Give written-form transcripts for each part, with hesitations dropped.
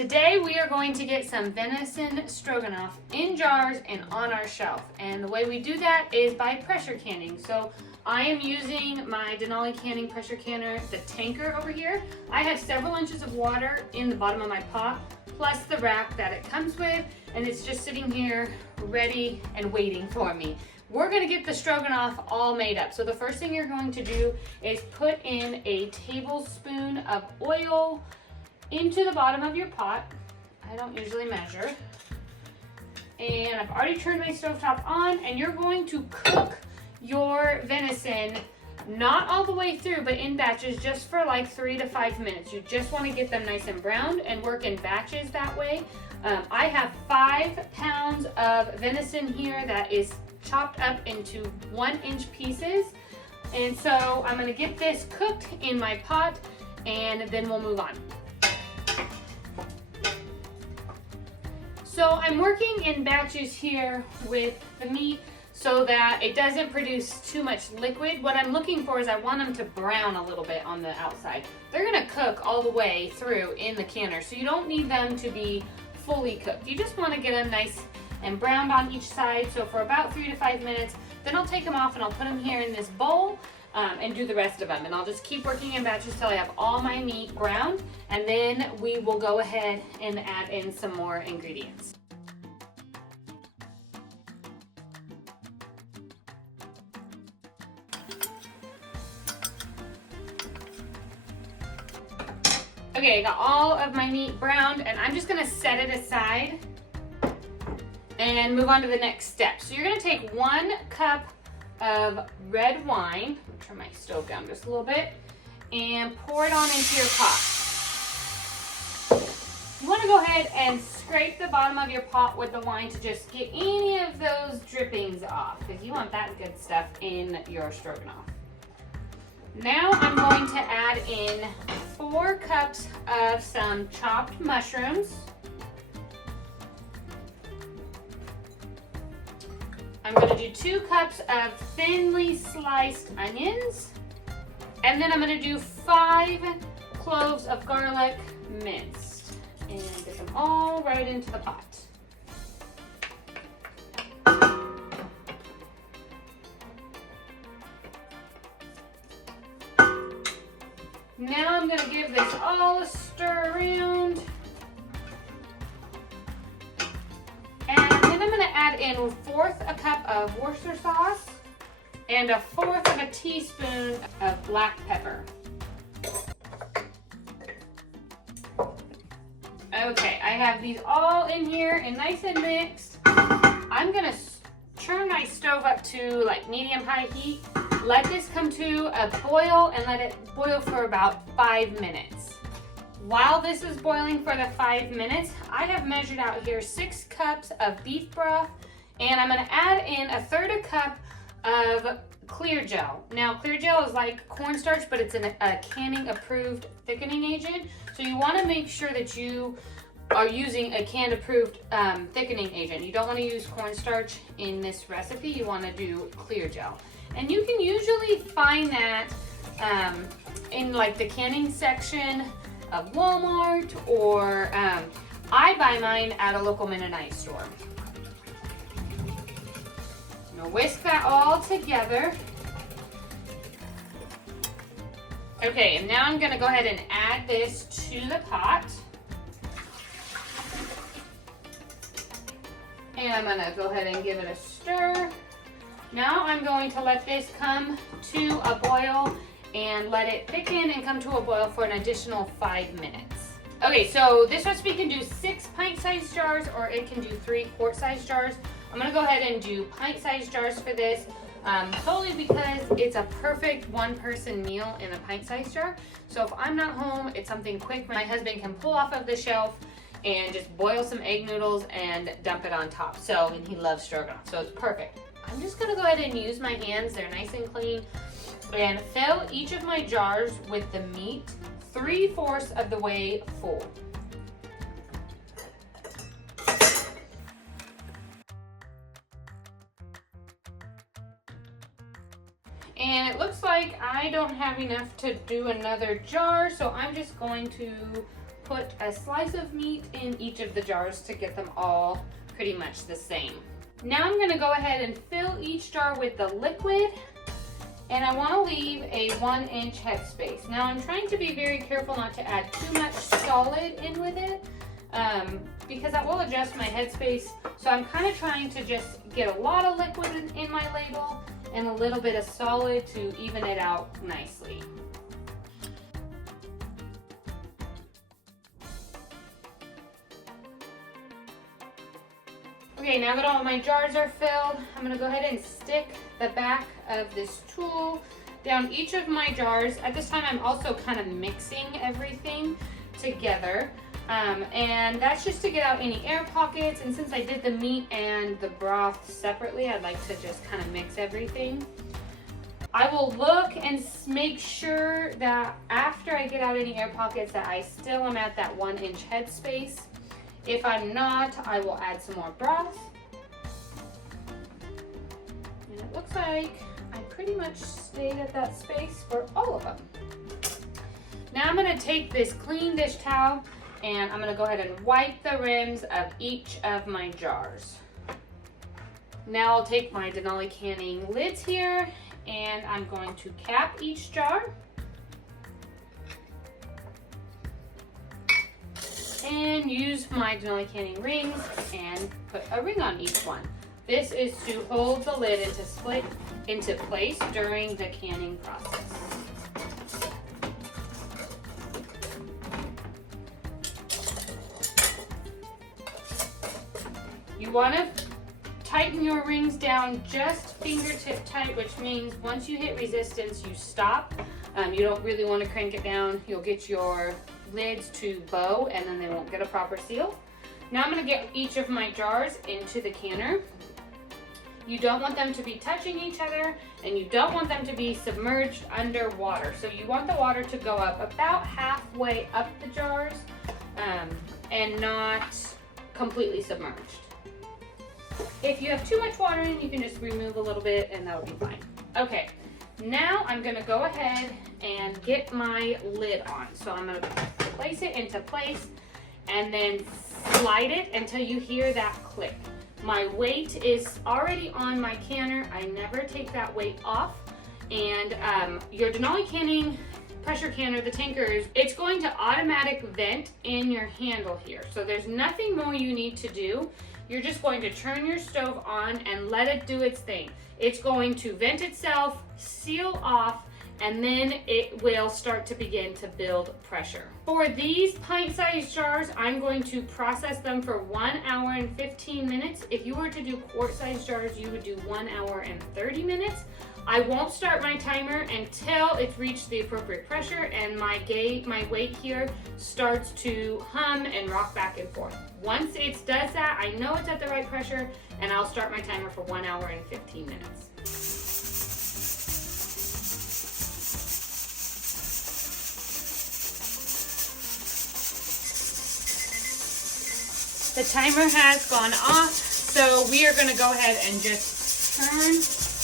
Today we are going to get some venison stroganoff in jars and on our shelf. And the way we do that is by pressure canning. So I am using my Denali canning pressure canner, the tanker over here. I have several inches of water in the bottom of my pot, plus the rack that it comes with, and it's just sitting here ready and waiting for me. We're gonna get the stroganoff all made up. So the first thing you're going to do is put in a tablespoon of oil into the bottom of your pot. I don't usually measure. And I've already turned my stovetop on, and you're going to cook your venison, not all the way through, but in batches, just for like 3 to 5 minutes. You just want to get them nice and browned and work in batches that way. I have 5 pounds of venison here that is chopped up into 1-inch pieces. And so I'm gonna get this cooked in my pot, and then we'll move on. So I'm working in batches here with the meat so that it doesn't produce too much liquid. What I'm looking for is I want them to brown a little bit on the outside. They're gonna cook all the way through in the canner, so you don't need them to be fully cooked. You just wanna get them nice and browned on each side. So for about 3 to 5 minutes, then I'll take them off and I'll put them here in this bowl and do the rest of them. And I'll just keep working in batches till I have all my meat browned, and then we will go ahead and add in some more ingredients. Okay, I got all of my meat browned, and I'm just gonna set it aside and move on to the next step. So you're gonna take 1 cup of red wine, turn my stove down just a little bit, and pour it on into your pot. You wanna go ahead and scrape the bottom of your pot with the wine to just get any of those drippings off, because you want that good stuff in your stroganoff. Now I'm going to add in 4 cups of some chopped mushrooms. I'm going to do 2 cups of thinly sliced onions. And then I'm going to do 5 cloves of garlic minced. And get them all right into the pot. Now I'm going to give this all a stir around. And then I'm going to add in 1/4 a cup of Worcester sauce and 1/4 of a teaspoon of black pepper. Okay, I have these all in here and nice and mixed. I'm going to turn my stove up to like medium-high heat. Let this come to a boil and let it boil for about 5 minutes. While this is boiling for the 5 minutes, I have measured out here 6 cups of beef broth, and I'm going to add in 1/3 cup of clear gel. Now, clear gel is like cornstarch, but it's a canning approved thickening agent. So you want to make sure that you are using a canned approved thickening agent. You don't want to use cornstarch in this recipe. You want to do clear gel. And you can usually find that in like the canning section of Walmart, or I buy mine at a local Mennonite store. I'm gonna whisk that all together. Okay, and now I'm gonna go ahead and add this to the pot. And I'm gonna go ahead and give it a stir. Now I'm going to let this come to a boil and let it thicken and come to a boil for an additional 5 minutes. Okay, so this recipe can do 6 pint-sized jars, or it can do 3 quart-sized jars. I'm gonna go ahead and do pint-sized jars for this, solely because it's a perfect 1-person meal in a pint-sized jar. So if I'm not home, it's something quick my husband can pull off of the shelf and just boil some egg noodles and dump it on top. So, and he loves stroganoff, so it's perfect. I'm just gonna go ahead and use my hands, they're nice and clean, and fill each of my jars with the meat 3/4 of the way full. And it looks like I don't have enough to do another jar, so I'm just going to put a slice of meat in each of the jars to get them all pretty much the same. Now I'm gonna go ahead and fill each jar with the liquid, and I wanna leave a 1-inch headspace. Now I'm trying to be very careful not to add too much solid in with it, because that will adjust my headspace. So I'm kind of trying to just get a lot of liquid in my ladle and a little bit of solid to even it out nicely. Okay, now that all my jars are filled, I'm gonna go ahead and stick the back of this tool down each of my jars. At this time, I'm also kind of mixing everything together. And that's just to get out any air pockets. And since I did the meat and the broth separately, I'd like to just kind of mix everything. I will look and make sure that after I get out any air pockets that I still am at that 1-inch headspace. If I'm not, I will add some more broth. And it looks like I pretty much stayed at that space for all of them. Now I'm gonna take this clean dish towel and I'm gonna go ahead and wipe the rims of each of my jars. Now I'll take my Denali canning lids here and I'm going to cap each jar. And use my Denali canning rings and put a ring on each one. This is to hold the lid into place during the canning process. You want to tighten your rings down just fingertip tight, which means once you hit resistance, you stop. You don't really want to crank it down. You'll get your lids to bow and then they won't get a proper seal. Now I'm going to get each of my jars into the canner. You don't want them to be touching each other and you don't want them to be submerged under water. So you want the water to go up about halfway up the jars and not completely submerged. If you have too much water in, you can just remove a little bit and that will be fine. Okay, now I'm going to go ahead and get my lid on. So I'm going to place it into place and then slide it until you hear that click. My weight is already on my canner. I never take that weight off. And your Denali canning pressure canner, the tankers, it's going to automatic vent in your handle here. So there's nothing more you need to do. You're just going to turn your stove on and let it do its thing. It's going to vent itself, seal off, and then it will start to begin to build pressure. For these pint-sized jars, I'm going to process them for 1 hour and 15 minutes. If you were to do quart-sized jars, you would do 1 hour and 30 minutes. I won't start my timer until it's reached the appropriate pressure and my weight here starts to hum and rock back and forth. Once it does that, I know it's at the right pressure and I'll start my timer for 1 hour and 15 minutes. The timer has gone off, so we are going to go ahead and just turn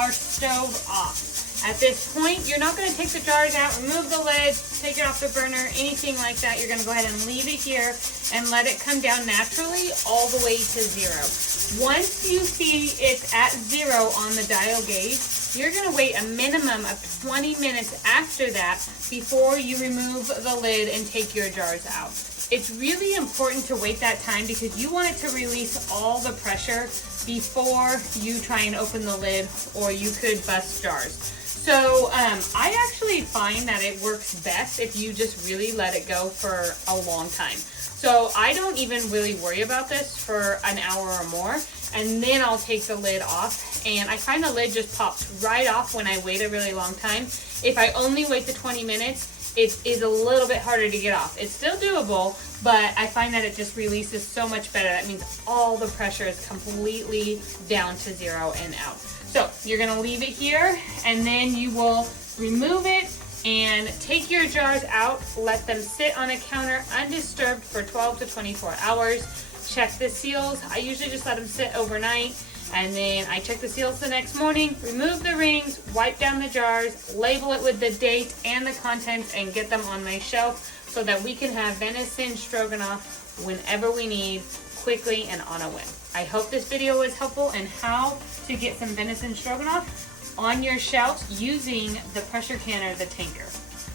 our stove off. At this point, you're not going to take the jars out, remove the lid, take it off the burner, anything like that. You're going to go ahead and leave it here and let it come down naturally all the way to 0. Once you see it's at 0 on the dial gauge, you're going to wait a minimum of 20 minutes after that before you remove the lid and take your jars out. It's really important to wait that time because you want it to release all the pressure before you try and open the lid or you could bust jars. So I actually find that it works best if you just really let it go for a long time. So I don't even really worry about this for an hour or more, and then I'll take the lid off, and I find the lid just pops right off when I wait a really long time. If I only wait the 20 minutes, it is a little bit harder to get off. It's still doable, but I find that it just releases so much better. That means all the pressure is completely down to 0 and out. So you're gonna leave it here, and then you will remove it and take your jars out, let them sit on a counter undisturbed for 12 to 24 hours. Check the seals. I usually just let them sit overnight, and then I check the seals the next morning, remove the rings, wipe down the jars, label it with the date and the contents, and get them on my shelf so that we can have venison stroganoff whenever we need, quickly and on a whim. I hope this video was helpful in how to get some venison stroganoff on your shelves using the pressure canner, the Tanker.